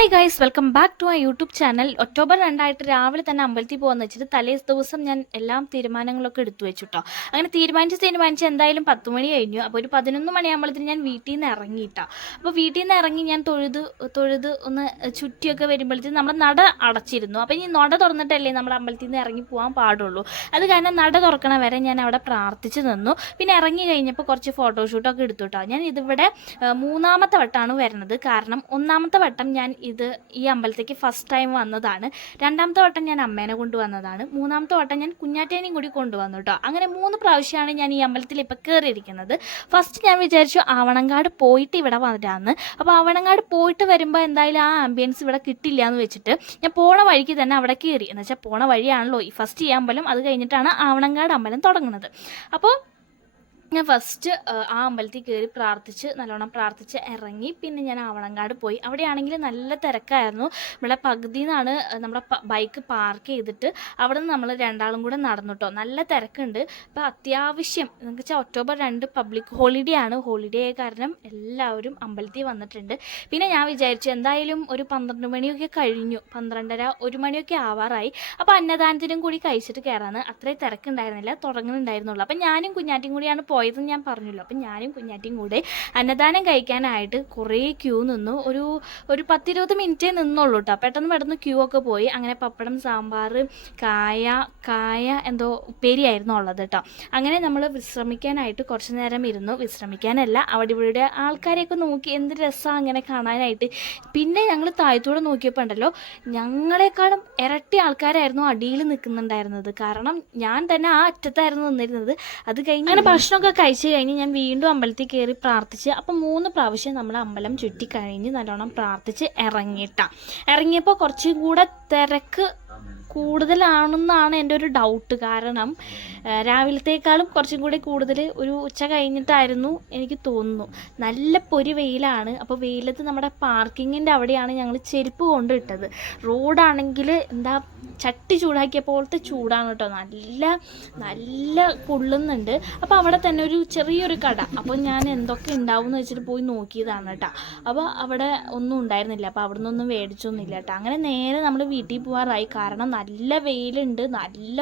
Hi guys, welcome back to my YouTube channel. October 2 രാവിലെ തന്നെ അമ്പലത്തിൽ പോകാമെന്ന് വെച്ചിട്ട് തലേ ദിവസം ഞാൻ എല്ലാം തീരുമാനങ്ങളൊക്കെ എടുത്തു വെച്ചിട്ടോ. അങ്ങനെ തീരുമാനിച്ച് എന്തായാലും 10 മണി കഴിഞ്ഞു. അപ്പോൾ ഒരു 11 മണിയാകുമ്പോഴത്തേന് ഞാൻ വീട്ടിൽ നിന്ന് ഇറങ്ങിയിട്ടോ. അപ്പോൾ വീട്ടിൽ നിന്ന് ഇറങ്ങി ഞാൻ തൊഴുത് ഒന്ന് ചുറ്റിയൊക്കെ വരുമ്പോഴത്തേന് നമ്മുടെ നട അടച്ചിരുന്നു. അപ്പോൾ ഈ നട തുറന്നിട്ടല്ലേ നമ്മൾ അമ്പലത്തിൽ നിന്ന് ഇറങ്ങി പോകാൻ പാടുള്ളൂ. അത് കാരണം നട തുറക്കണ വരെ ഞാൻ അവിടെ പ്രാർത്ഥിച്ച് നിന്നു. പിന്നെ ഇറങ്ങി കഴിഞ്ഞപ്പോൾ കുറച്ച് ഫോട്ടോഷൂട്ടൊക്കെ എടുത്തു കേട്ടോ. ഞാൻ ഇതിവിടെ 3ാമത്തെ വട്ടമാണ് വരുന്നത്. കാരണം 1ാമത്തെ വട്ടം ഞാൻ ഈ അമ്പലത്തേക്ക് ഫസ്റ്റ് ടൈം വന്നതാണ്. 2ാമത്തെ വട്ടം ഞാൻ അമ്മേനെ കൊണ്ടുവന്നതാണ്. 3ാമത്തെ വട്ടം ഞാൻ കുഞ്ഞാറ്റേനെയും കൂടി കൊണ്ടുവന്നു കേട്ടോ. അങ്ങനെ 3 പ്രാവശ്യമാണ് ഞാൻ ഈ അമ്പലത്തിൽ ഇപ്പോൾ കയറിയിരിക്കുന്നത്. ഫസ്റ്റ് ഞാൻ വിചാരിച്ചു ആവണങ്കാട് പോയിട്ട് ഇവിടെ വരാമെന്ന്. അപ്പോൾ ആവണങ്കാട് പോയിട്ട് വരുമ്പോൾ എന്തായാലും ആ ആംബിയൻസ് ഇവിടെ കിട്ടില്ല എന്ന് വെച്ചിട്ട് ഞാൻ പോണ വഴിക്ക് തന്നെ അവിടെ കയറി. എന്ന് വെച്ചാൽ പോണ വഴിയാണല്ലോ ഈ ഫസ്റ്റ് ഈ അമ്പലം, അത് കഴിഞ്ഞിട്ടാണ് ആവണങ്കാട് അമ്പലം തുടങ്ങുന്നത്. അപ്പോൾ ഞാൻ ഫസ്റ്റ് ആ അമ്പലത്തിൽ കയറി പ്രാർത്ഥിച്ച് നല്ലോണം പ്രാർത്ഥിച്ച് ഇറങ്ങി. പിന്നെ ഞാൻ ആവണങ്കാട് പോയി. അവിടെയാണെങ്കിൽ നല്ല തിരക്കായിരുന്നു. ഇവിടെ പകുതിയിൽ നിന്നാണ് നമ്മുടെ ബൈക്ക് പാർക്ക് ചെയ്തിട്ട് അവിടെ നിന്ന് നമ്മൾ രണ്ടാളും കൂടെ നടന്നു കേട്ടോ. നല്ല തിരക്കുണ്ട്. അപ്പോൾ അത്യാവശ്യം എന്ന് വെച്ചാൽ ഒക്ടോബർ 2 പബ്ലിക് ഹോളിഡേ ആണ്. ഹോളിഡേ കാരണം എല്ലാവരും അമ്പലത്തിൽ വന്നിട്ടുണ്ട്. പിന്നെ ഞാൻ വിചാരിച്ചു എന്തായാലും ഒരു 12 മണിയൊക്കെ കഴിഞ്ഞു, 12:30 1 മണിയൊക്കെ ആവാറായി. അപ്പോൾ അന്നദാനത്തിനും കൂടി കഴിച്ചിട്ട് കയറാന്ന്. അത്രയും തിരക്കുണ്ടായിരുന്നില്ല, തുടങ്ങുന്നുണ്ടായിരുന്നുള്ളൂ. അപ്പം ഞാനും കുഞ്ഞാറ്റും കൂടിയാണ് പോയതെന്ന് ഞാൻ പറഞ്ഞല്ലോ. അപ്പം ഞാനും കുഞ്ഞാറ്റിയും കൂടെ അന്നദാനം കഴിക്കാനായിട്ട് കുറേ ക്യൂ നിന്നു. ഒരു 10-20 മിനിറ്റേ നിന്നുള്ളൂ കേട്ടോ. പെട്ടെന്ന് ക്യൂ ഒക്കെ പോയി. അങ്ങനെ പപ്പടം, സാമ്പാർ, കായ എന്തോ ഉപ്പേരിയായിരുന്നു ഉള്ളത് കേട്ടോ. അങ്ങനെ നമ്മൾ വിശ്രമിക്കാനായിട്ട് കുറച്ച് നേരം ഇരുന്നു. വിശ്രമിക്കാനല്ല, അവിടെ ഇവിടെ ആൾക്കാരെയൊക്കെ നോക്കി എന്ത് രസമാണ് അങ്ങനെ കാണാനായിട്ട്. പിന്നെ ഞങ്ങൾ താഴത്തൂടെ നോക്കിയപ്പോൾ ഉണ്ടല്ലോ, ഞങ്ങളെക്കാളും ഇരട്ടി ആൾക്കാരായിരുന്നു അടിയിൽ നിൽക്കുന്നുണ്ടായിരുന്നത്. കാരണം ഞാൻ തന്നെ ആ അറ്റത്തായിരുന്നു നിന്നിരുന്നത്. അത് കഴിഞ്ഞ് അങ്ങനെ ഭക്ഷണമൊക്കെ കഴിച്ച് കഴിഞ്ഞ് ഞാൻ വീണ്ടും അമ്പലത്തിൽ കയറി പ്രാർത്ഥിച്ച്. അപ്പം 3 പ്രാവശ്യം നമ്മൾ അമ്പലം ചുറ്റി കഴിഞ്ഞ് നല്ലോണം പ്രാർത്ഥിച്ച് ഇറങ്ങിയപ്പോൾ കുറച്ചും കൂടെ തിരക്ക് കൂടുതലാണെന്നാണ് എൻ്റെ ഒരു ഡൗട്ട്. കാരണം രാവിലത്തേക്കാളും കുറച്ചും കൂടി കൂടുതൽ ഒരു ഉച്ച കഴിഞ്ഞിട്ടായിരുന്നു എനിക്ക് തോന്നുന്നു. നല്ല പൊരി വെയിലാണ്. അപ്പോൾ വെയിലത്ത് നമ്മുടെ പാർക്കിങ്ങിൻ്റെ അവിടെയാണ് ഞങ്ങൾ ചെരുപ്പ് കൊണ്ടിട്ടത്. റോഡാണെങ്കിൽ എന്താ ചട്ടി ചൂടാക്കിയ പോലത്തെ ചൂടാണ് കേട്ടോ. നല്ല പൊള്ളുന്നുണ്ട്. അപ്പോൾ അവിടെ തന്നെ ഒരു ചെറിയൊരു കട. അപ്പോൾ ഞാൻ എന്തൊക്കെ ഉണ്ടാവും എന്ന് വെച്ചിട്ട് പോയി നോക്കിയതാണ് കേട്ടോ. അപ്പോൾ അവിടെ ഒന്നും ഉണ്ടായിരുന്നില്ല. അപ്പോൾ അവിടെ നിന്നൊന്നും മേടിച്ചൊന്നുമില്ല കേട്ടോ. അങ്ങനെ നേരെ നമ്മൾ വീട്ടിൽ പോകാറായി. കാരണം നല്ല വെയിലുണ്ട്, നല്ല